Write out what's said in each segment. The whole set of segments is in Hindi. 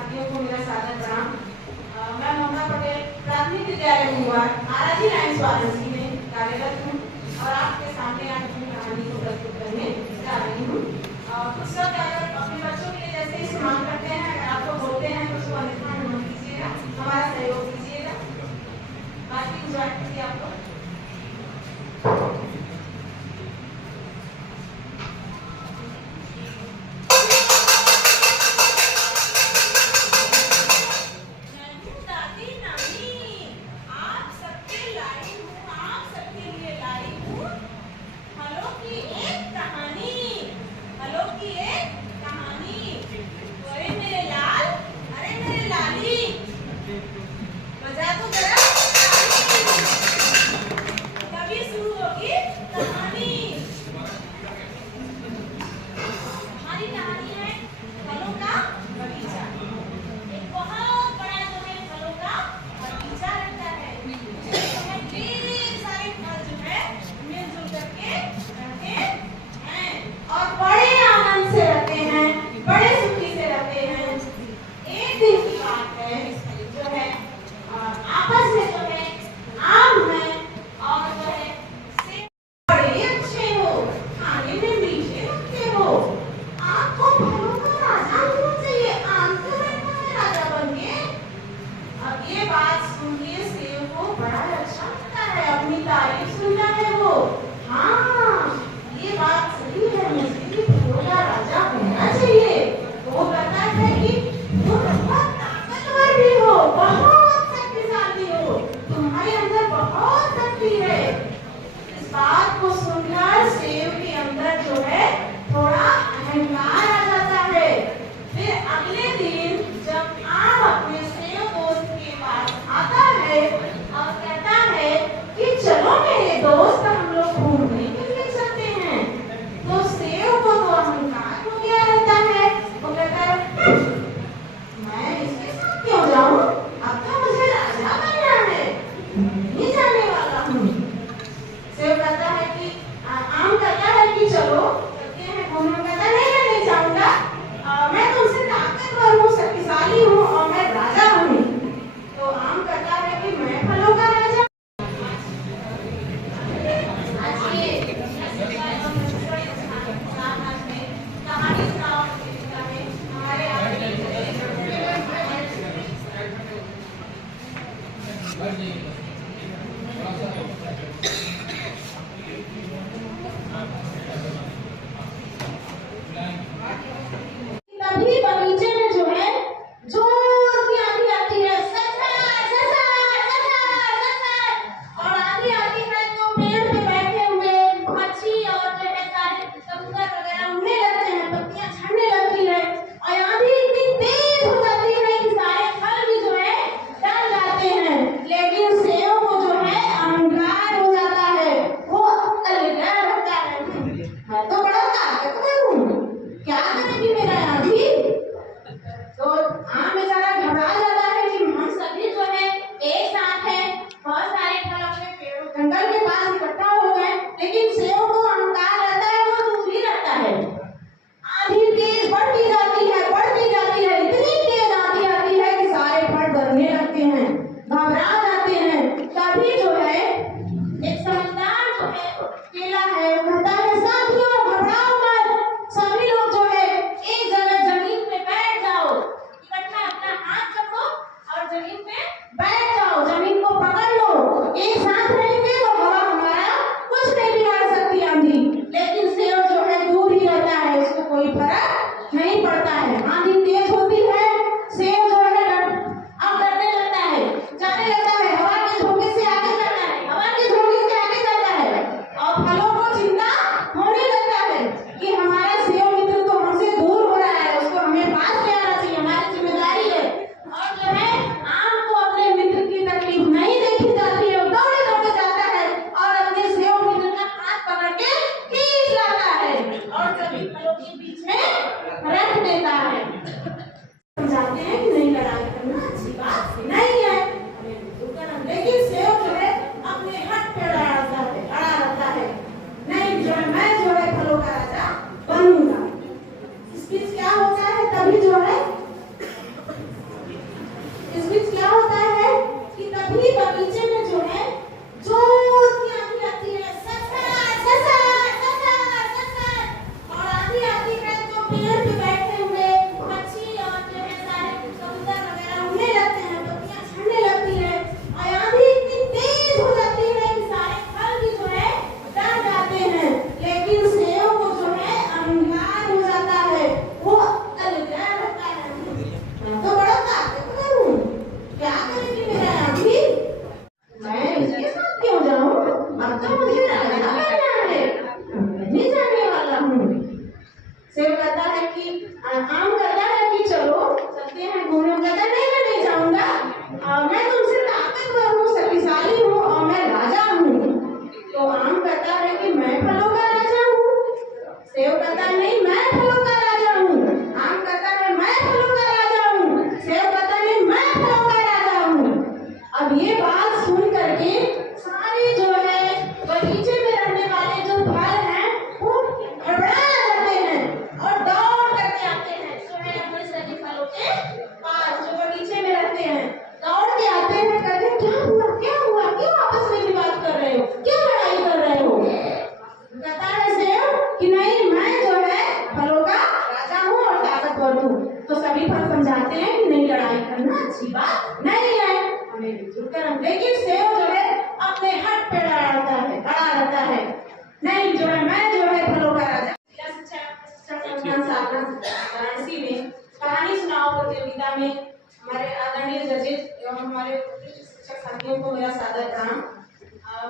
साथियों को मेरा सादर प्रणाम। मैं ममता पटेल प्राथमिक विद्यालय मुंगवार महाराजी लाइन्स वाराणसी में कार्यरत हूँ और आपके सामने आज अपनी कहानी को प्रस्तुत करने जा रही हूँ। कुछ शब्द अगर अपने बच्चों के लिए जैसे ही इस्तेमाल करते हैं, अगर आपको बोलते हैं तो उसको अन्यथा मत कीजिएगा, हमारा सहयोग कीजिएगा। बाकी इंजॉय कीजिए आप लोग। पेड़ पे बैठे हुए पक्षी और जो है सारे कबूतर वगैरह उड़ने लगते हैं, पत्तियां झड़ने लगती है और आंधी इतनी तेज हो जाती है कि सारे फल भी जो है डर जाते हैं। लेकिन सेब को जो है अंगार हो जाता है, वो अलग होता है। मैं तो बड़ा ताकतवर हूँ, क्या करेगी मेरा आंधी? मैं इसके साथ क्यों जाऊँ? अब तो मुझे राजा बनना है, नहीं जाने वाला हूँ। सेब कहता है कि आम कहता है कि चलो चलते हैं घूमने। कहता नहीं, मैं नहीं जाऊंगा, मैं तुमसे ताकतवर हूँ, शक्तिशाली हूँ और मैं राजा हूँ। तो आम कहता है कि मैं फलों का राजा हूँ। सेब कहता है नहीं, मैं फलों का राजा हूँ। आम कहता है मैं फलों का राजा हूँ। सेब कहता है मैं फलों का राजा हूँ। अब ये बात सुन करके सारे जो है बगीचे में रहने वाले जो फल हैं वो घबरा जाते हैं और दौड़ करके आते हैं जो है अपने सभी फलों के पास, जो बगीचे में रहते हैं दौड़ के आते हैं। कहते क्या हुआ, क्या हुआ, क्यों आपस में बात कर रहे हो, क्यों लड़ाई कर रहे हो? कहता है सेब कि नहीं, मैं जो है फलों का राजा हूँ और ताकतवर हूँ। तो सभी फल समझाते हैं कि नहीं, लड़ाई करना अच्छी बात नहीं है, हमें मिलजुल कर। लेकिन सेब जो है अपने हट पे अड़ा रहता है, नहीं जो है मैं जो है फलों का राजा। वाराणसी में कहानी सुनाओ प्रतियोगिता में हमारे आदरणीय जजेस एवं हमारे शिक्षक साथियों को मेरा सादर प्रणाम।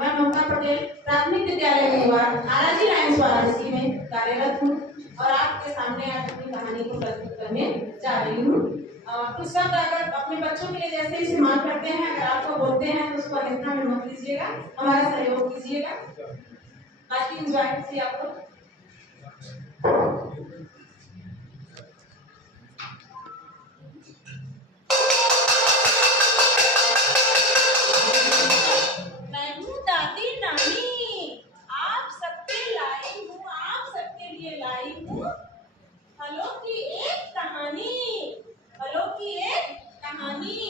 मैं ममता पटेल प्राथमिक विद्यालय हुआ आराजी लाइन्स वाराणसी में कार्यरत हूँ और आपके सामने आज अपनी कहानी को प्रस्तुत करने जा रही हूँ। कुछ शब्द अगर अपने बच्चों के लिए जैसे इस्तेमाल करते हैं, अगर आपको बोलते हैं तो उसको अन्यथा में मत लीजिएगा, हमारा सहयोग कीजिएगा। आज की एंजॉय कीजिए आप लोग। मैं हूँ दादी नानी, आप सबके लाई हूँ, आप सबके लिए लाई हूँ फलों की एक कहानी, फलों की एक कहानी।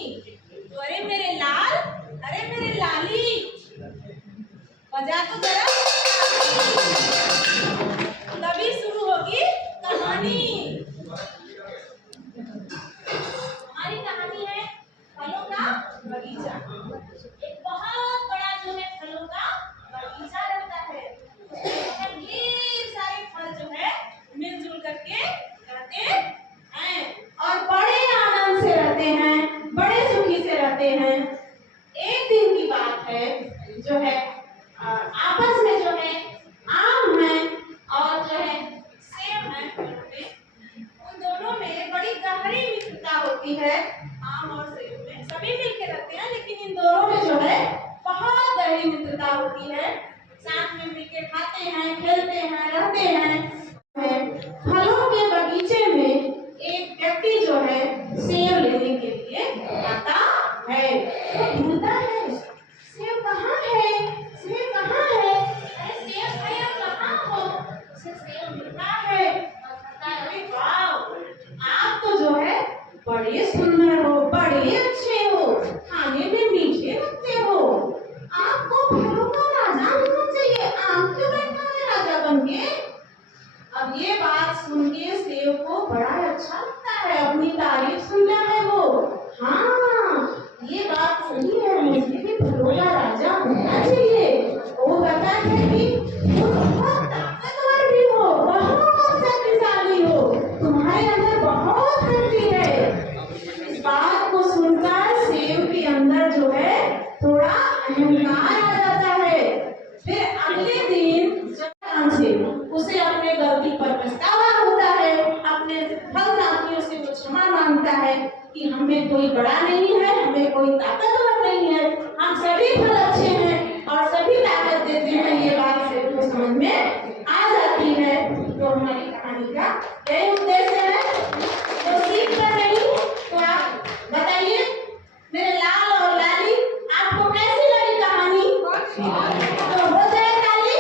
तो अरे मेरे लाल, अरे मेरे लाली, बजा तो जरा, तभी शुरू होगी कहानी। हमारी कहानी है फलों का बगीचा। एक बहुत बड़ा जो है फलों का बगीचा रहता है, उसमें ढेर सारे फल जो है मिलजुल करके रहते हैं और बड़े आनंद से रहते हैं, बड़े सुखी से रहते हैं। एक दिन की बात है, जो है आपस में जो है आम है और जो है सेब है, उन दोनों में बड़ी गहरी मित्रता होती है। आम और सेब में सभी मिलकर रहते हैं, लेकिन इन दोनों में जो है बहुत गहरी मित्रता होती है। साथ में मिलकर खाते हैं, खेलते हैं, रहते हैं। फलों के बगीचे में एक व्यक्ति जो है सेब लेने के लिए आता है, तो ढूंढता है सेब कहाँ है, सेब कहाँ है, अरे सेब भैया कहाँ हो? उसे सेब मिलता है और कहता है अरे वाह, आप तो जो है बड़े सुंदर हो, बड़े अच्छे हो, खाने में मीठे लगते हो, आपको फलों का राजा होना चाहिए, आप क्यों बैठा है राजा बनके? अब ये बात सुन के सेब को बड़ा अच्छा लगता है, अपनी तारीफ सुनता है वो। हाँ, ये बात सही है, मुझे भी फलों का राजा होना चाहिए। वो कहता है कि तुम बहुत ताकतवर भी हो, बहुत शक्तिशाली हो, तुम्हारे अंदर बहुत शक्ति है। इस बात को सुनकर सेब के अंदर जो है थोड़ा अहंकार आ जाता है। फिर अगले दिन उसे अपने गलती पर पछतावा होता है, अपने फल साथियों से वो क्षमा मांगता है कि हमें कोई बड़ा नहीं है, हमें कोई ताकतवर नहीं है, हम सभी फल अच्छे हैं और सभी ताकत देते हैं। ये बात से तो समझ में आ जाती है। तो हमारी कहानी का यही उद्देश्य है। तो सीख कर रही हूँ, तो आप बताइए मेरे लाल और लाली, आपको कैसी लगी कहानी? तो हो जाए ताली।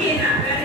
ये ना